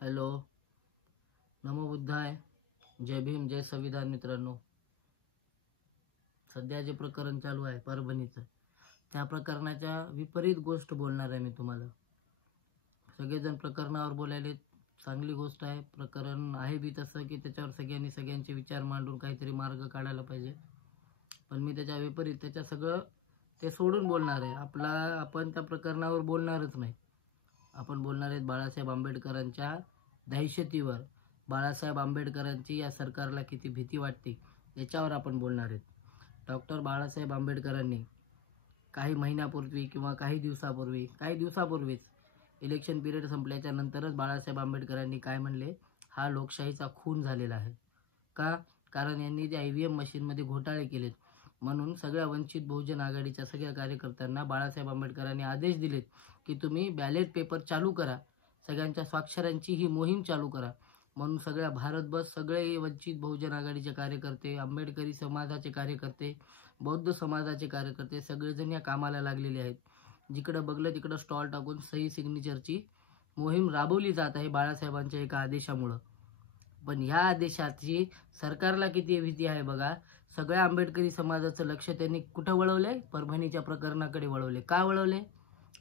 Hello, नमो बुद्धाय, जय भीम, जय संविधान. मित्रांनो, सध्या जे प्रकरण चालू आहे परभणीचं, त्या प्रकरणाच्या विपरीत गोष्ट बोलणार आहे मी तुम्हाला. सगळेजण प्रकरणावर बोलायले, चांगली गोष्ट आहे. प्रकरण आहे बी तसं की त्याच्यावर सगळ्यांचे विचार मांडून काहीतरी मार्ग काढायला पाहिजे. पण मी त्याच्या विपरीत त्याच्या सगळं ते सोडून बोलणार आहे. आपण त्या प्रकरणावर बोलणारच नाही. आपण बोलणार आहेत बाळासाहेब आंबेडकरांच्या दहशतीवर. बाळासाहेब आंबेडकरांची या सरकारला किती भीती वाटते याच्यावर आपण बोलणार आहेत. डॉक्टर बाळासाहेब आंबेडकरांनी काही महिन्यापूर्वी किंवा काही दिवसापूर्वीच इलेक्शन पिरियड संपल्याच्या नंतरच बाळासाहेब आंबेडकरांनी काय म्हणले, हा लोकशाहीचा खून झालेला आहे. का? कारण यांनी त्या EVM मशीनमध्ये घोटाळे केलेत. म्हणून सगळ्या वंचित बहुजन आघाडीच्या सगळ्या कार्यकर्त्यांना बाळासाहेब आंबेडकरांनी आदेश दिलेत की तुम्ही बॅलेट पेपर चालू करा, सगळ्यांच्या स्वाक्षऱ्यांची ही मोहीम चालू करा. म्हणून सगळ्या भारतभर सगळे वंचित बहुजन आघाडीचे कार्यकर्ते, आंबेडकरी समाजाचे कार्यकर्ते, बौद्ध समाजाचे कार्यकर्ते सगळेजण या कामाला लागलेले आहेत. जिकडं बघलं तिकडं स्टॉल टाकून सही सिग्नेचरची मोहीम राबवली जात आहे बाळासाहेबांच्या एका आदेशामुळं. पण ह्या आदेशाची सरकारला किती भीती आहे बघा. सगळ्या आंबेडकरी समाजाचं लक्ष त्यांनी कुठं वळवलंय? परभणीच्या प्रकरणाकडे वळवले. का वळवले?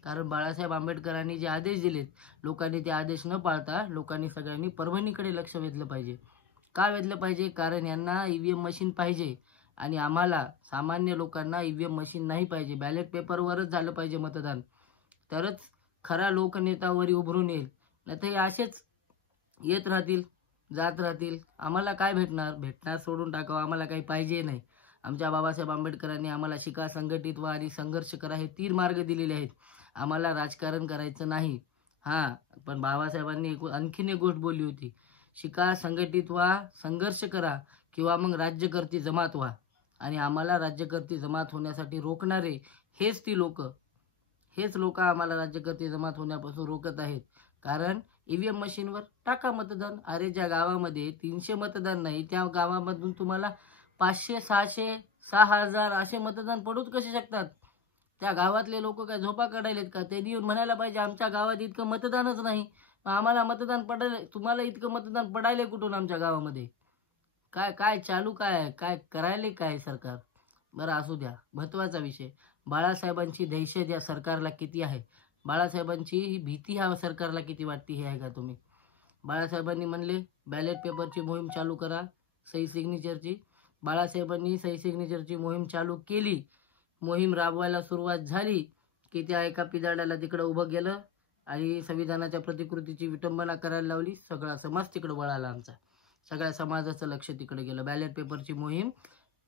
कारण बाळासाहेब आंबेडकरांनी जे आदेश दिलेत, लोकांनी ते आदेश न पाळता लोकांनी सगळ्यांनी परभणीकडे लक्ष वेधलं पाहिजे. का वेधलं पाहिजे? कारण यांना EVM मशीन पाहिजे आणि आम्हाला सामान्य लोकांना EVM मशीन नाही पाहिजे. बॅलेट पेपरवरच झालं पाहिजे मतदान, तरच खरा लोकनेतावरी उभरून येईल. नाही तर असेच येत राहतील, जात राहतील. आम्हाला काय भेटणार सोडून टाकावं. आम्हाला काही पाहिजे नाही. आमच्या बाबासाहेब आंबेडकरांनी आम्हाला शिका, संघटित व्हा आणि संघर्ष करा हे 3 मार्ग दिलेले आहेत. आम्हाला राजकारण करायचं नाही. पण बाबासाहेबांनी आणखीन एक गोष्ट बोलली होती, शिका, संघटित व्हा, संघर्ष करा किंवा मग राज्यकर्ती जमात व्हा. आणि आम्हाला राज्यकर्ती जमात होण्यासाठी रोखणारे हेच लोक आम्हाला राज्यकर्ती जमात होण्यापासून रोखत आहेत. कारण EVM मशीनवर टाका मतदान. अरे ज्या गावामध्ये 300 मतदान नाही, त्या गावामधून तुम्हाला 500, 600, 6000 असे मतदान पडूच कसे शकतात? त्या गावातले लोक काय झोपा काढायलेत का? त्यांनी येऊन म्हणायला पाहिजे आमच्या गावात इतकं मतदानच नाही, आम्हाला मतदान पडायला, तुम्हाला इतकं मतदान पडायले कुठून आमच्या गावामध्ये? काय चालू काय करायले काय सरकार? बरं असू द्या. महत्वाचा विषय, बाळासाहेबांची दहशत या सरकारला किती आहे, बाळासाहेबांची ही भीती ह्या सरकारला किती वाटते हे आहे का तुम्ही? बाळासाहेबांनी म्हणले बॅलेट पेपरची मोहीम चालू करा, सही सिग्नेचरची. बाळासाहेबांनी सही सिग्नेचरची मोहीम चालू केली. मोहीम राबवायला सुरुवात झाली की त्या एका पिदाड्याला तिकडे उभं गेलं आणि संविधानाच्या प्रतिकृतीची विटंबना करायला लावली. सगळा समाज तिकडे वळाला. आमचा सगळ्या समाजाचं लक्ष तिकडे गेलं. बॅलेट पेपरची मोहीम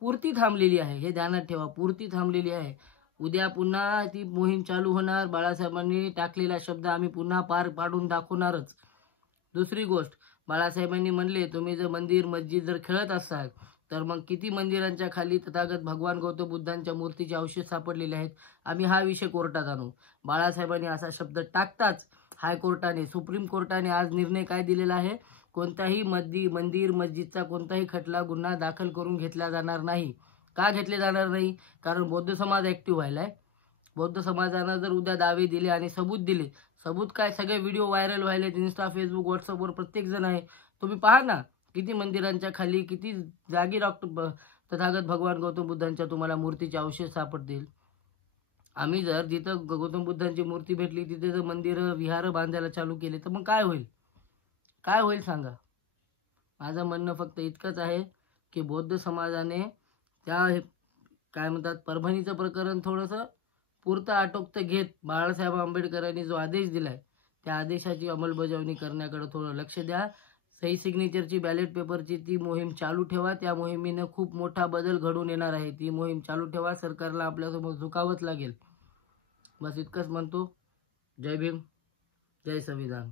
पुरती थांबलेली आहे, हे ध्यानात ठेवा. पुरती थांबलेली आहे. उद्या पुन्हा ती मोहीम चालू होणार. बाळासाहेबांनी टाकलेला शब्द आम्ही पुन्हा पार पाडून दाखवणारच. दुसरी गोष्ट, बाळासाहेबांनी म्हणले तुम्ही जर मंदिर मस्जिद जर खेळत असाल तर मग किती मंदिरांच्या खाली तथागत भगवान गौतम बुद्धांच्या मूर्तीचे अवशेष सापडलेले आहेत. आम्ही हा विषय कोर्टात आणू. बाळासाहेबांनी असा शब्द टाकताच हायकोर्टाने, सुप्रीम कोर्टाने आज निर्णय काय दिलेला आहे, कोणताही मंदिर मस्जिदचा कोणताही खटला गुन्हा दाखल करून घेतला जाणार नाही. का घेतले जाणार नाही? कारण बौद्ध समाज ऍक्टिव्ह व्हायलाय. बौद्ध समाजानं जर उद्या दावे दिले आणि सबूत दिले, सबूत काय, सगळे व्हिडिओ व्हायरल व्हायले इन्स्टा, फेसबुक, व्हॉट्सअपवर प्रत्येक जण आहे. तुम्ही पहा ना, किती मंदिरांच्या खाली किती जागी डॉक्टर तथागत भगवान गौतम बुद्धांच्या तुम्हाला मूर्तीचे अवशेष सापडतील. आम्ही जर जिथं गौतम बुद्धांची मूर्ती भेटली तिथे जर मंदिर विहार बांधायला चालू केले तर मग काय होईल सांगा? माझं म्हणणं फक्त इतकंच आहे की बौद्ध समाजाने त्या काय म्हणतात परभणीचं प्रकरण थोडंसं पुरतं आटोक्त घेत बाळासाहेब आंबेडकरांनी जो आदेश दिलाय त्या आदेशाची अंमलबजावणी करण्याकडे थोडं लक्ष द्या. सही सिग्नेचरची बॅलेट पेपरची ती मोहीम चालू ठेवा. त्या मोहिमेनं खूप मोठा बदल घडून येणार आहे. ती मोहीम चालू ठेवा. सरकारला आपल्यासमोर झुकावंच लागेल. बस इतकंच म्हणतो. जय भीम, जय संविधान.